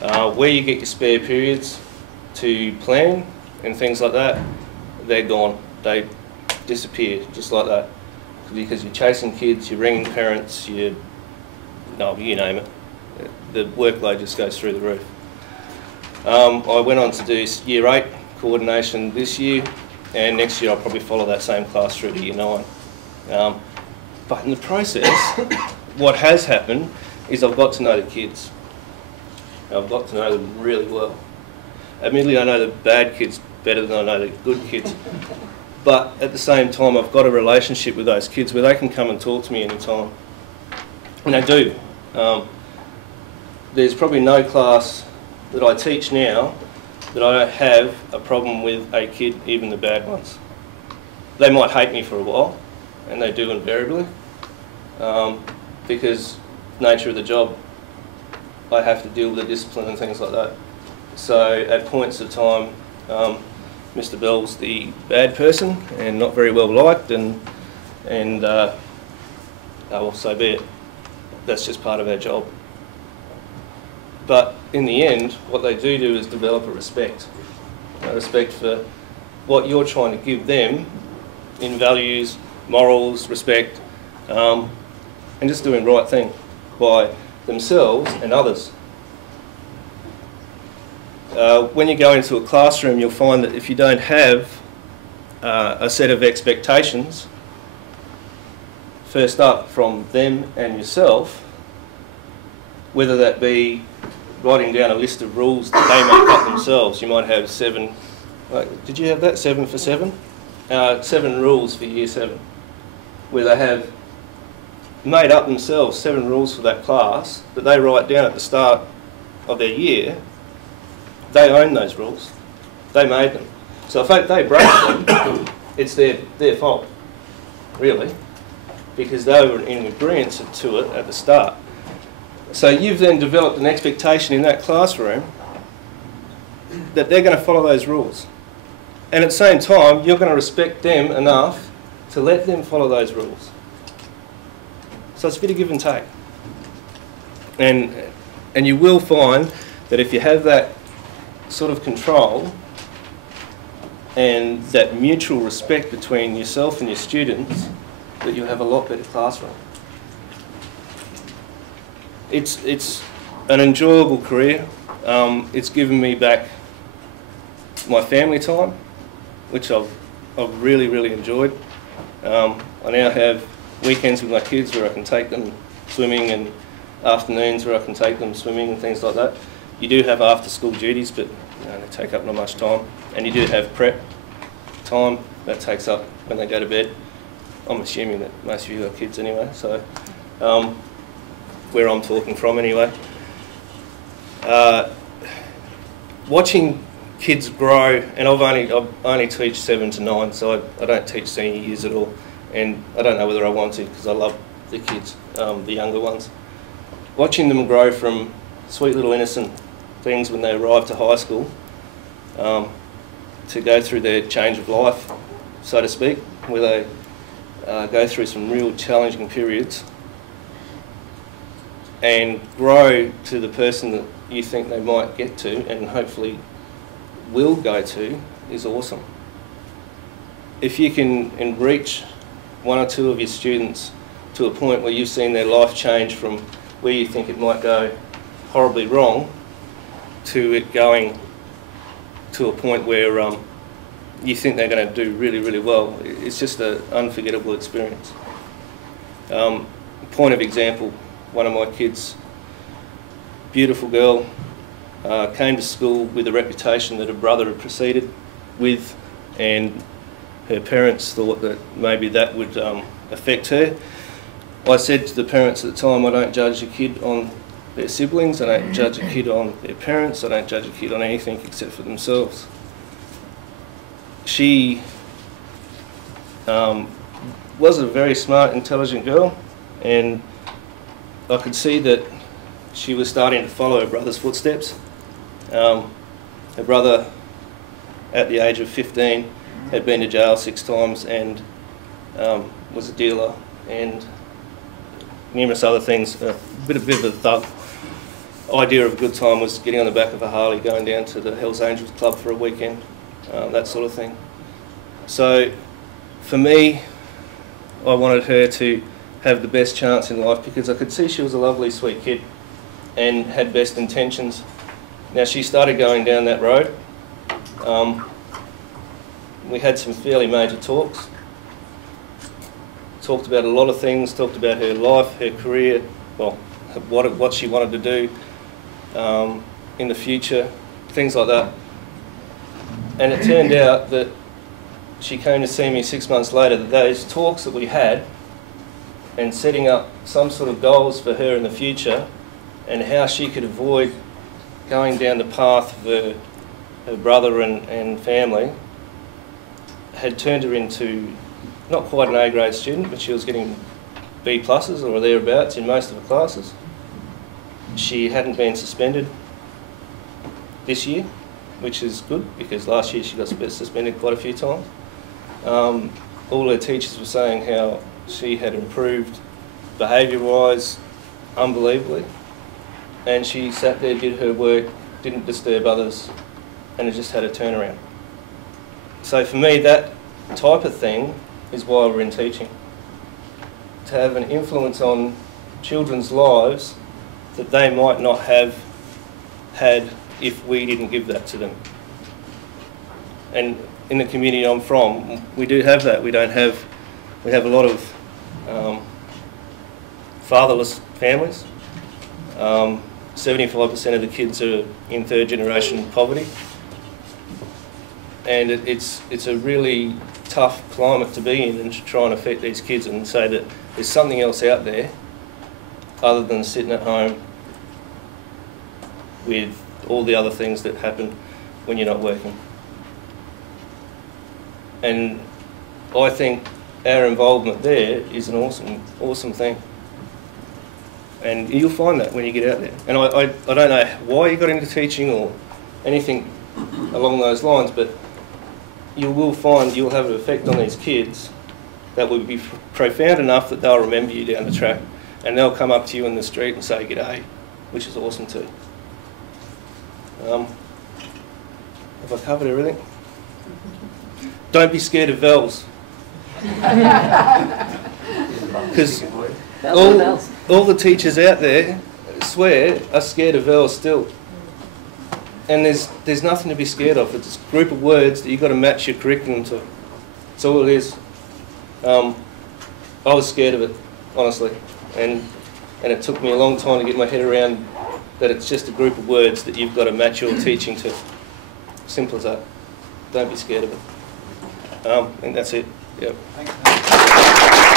Where you get your spare periods to plan and things like that, they're gone. They disappear just like that. Because you're chasing kids, you're ringing parents, you name it. The workload just goes through the roof. I went on to do Year 8 coordination this year, and next year I'll probably follow that same class through to Year 9. But in the process, what has happened is I've got to know the kids. I've got to know them really well. Admittedly, I know the bad kids better than I know the good kids. But at the same time, I've got a relationship with those kids where they can come and talk to me anytime. And they do. There's probably no class that I teach now that I don't have a problem with a kid, even the bad ones. They might hate me for a while, and they do invariably, because nature of the job, I have to deal with the discipline and things like that. So at points of time, Mr. Bell's the bad person and not very well liked, and oh, well, so be it. That's just part of our job. But in the end, what they do is develop a respect for what you're trying to give them in values, morals, respect, and just doing the right thing by themselves and others. When you go into a classroom, you'll find that if you don't have a set of expectations, first up from them and yourself, whether that be writing down a list of rules that they make up themselves. You might have 7, did you have that, 7 for 7? 7 rules for Year 7, where they have made up themselves 7 rules for that class that they write down at the start of their year. They own those rules. They made them. So if they break them, it's their fault, really, because they were in agreement to it at the start. So you've then developed an expectation in that classroom that they're going to follow those rules. And at the same time, you're going to respect them enough to let them follow those rules. So it's a bit of give and take. And you will find that if you have that sort of control and that mutual respect between yourself and your students, that you'll have a lot better classroom. It's an enjoyable career. It's given me back my family time, which I've really, really enjoyed. I now have weekends with my kids where I can take them swimming, and afternoons where I can take them swimming and things like that. You do have after school duties, but they take up not much time. And you do have prep time that takes up when they go to bed. I'm assuming that most of you have kids anyway, so where I'm talking from anyway. Watching kids grow, and I only teach 7 to 9, so I don't teach senior years at all, and I don't know whether I want to because I love the kids, the younger ones. Watching them grow from sweet little innocent things when they arrive to high school to go through their change of life, so to speak, where they go through some real challenging periods and grow to the person that you think they might get to and hopefully will go to, is awesome. If you can reach 1 or 2 of your students to a point where you've seen their life change from where you think it might go horribly wrong to it going to a point where you think they're going to do really, really well, it's just an unforgettable experience. Point of example, one of my kids, beautiful girl, came to school with a reputation that her brother had proceeded with, and her parents thought that maybe that would affect her. I said to the parents at the time, I don't judge a kid on their siblings, I don't judge a kid on their parents, I don't judge a kid on anything except for themselves. She was a very smart, intelligent girl, and I could see that she was starting to follow her brother's footsteps. Her brother, at the age of 15, had been to jail 6 times and was a dealer and numerous other things, a bit of a thug. idea of a good time was getting on the back of a Harley, going down to the Hells Angels Club for a weekend, that sort of thing. So for me, I wanted her to have the best chance in life because I could see she was a lovely, sweet kid and had best intentions. Now she started going down that road. We had some fairly major talks. Talked about a lot of things, talked about her life, her career, well, what she wanted to do in the future, things like that. And it turned out that she came to see me 6 months later, that those talks that we had and setting up some sort of goals for her in the future and how she could avoid going down the path of her brother and family had turned her into not quite an A-grade student, but she was getting B pluses or thereabouts in most of her classes. She hadn't been suspended this year, which is good because last year she got suspended quite a few times. All her teachers were saying how she had improved behaviour-wise unbelievably, and she sat there, did her work, didn't disturb others, and it just had a turnaround. So for me, that type of thing is why we're in teaching. To have an influence on children's lives that they might not have had if we didn't give that to them. And in the community I'm from, we do have that. We have a lot of fatherless families. 75% of the kids are in third generation poverty. And it's a really tough climate to be in and to try and affect these kids and say that there's something else out there other than sitting at home with all the other things that happen when you're not working. And I think our involvement there is an awesome thing. And you'll find that when you get out there. And I don't know why you got into teaching or anything along those lines, but you will find you'll have an effect on these kids that will be profound enough that they'll remember you down the track and they'll come up to you in the street and say g'day, which is awesome too. Have I covered everything? Don't be scared of vowels. Because all the teachers out there, swear, are scared of vowels still. And there's nothing to be scared of. It's a group of words that you've got to match your curriculum to. That's all it is. I was scared of it, honestly. And it took me a long time to get my head around that it's just a group of words that you've got to match your teaching to. Simple as that. Don't be scared of it. I think that's it. Yep. Thanks.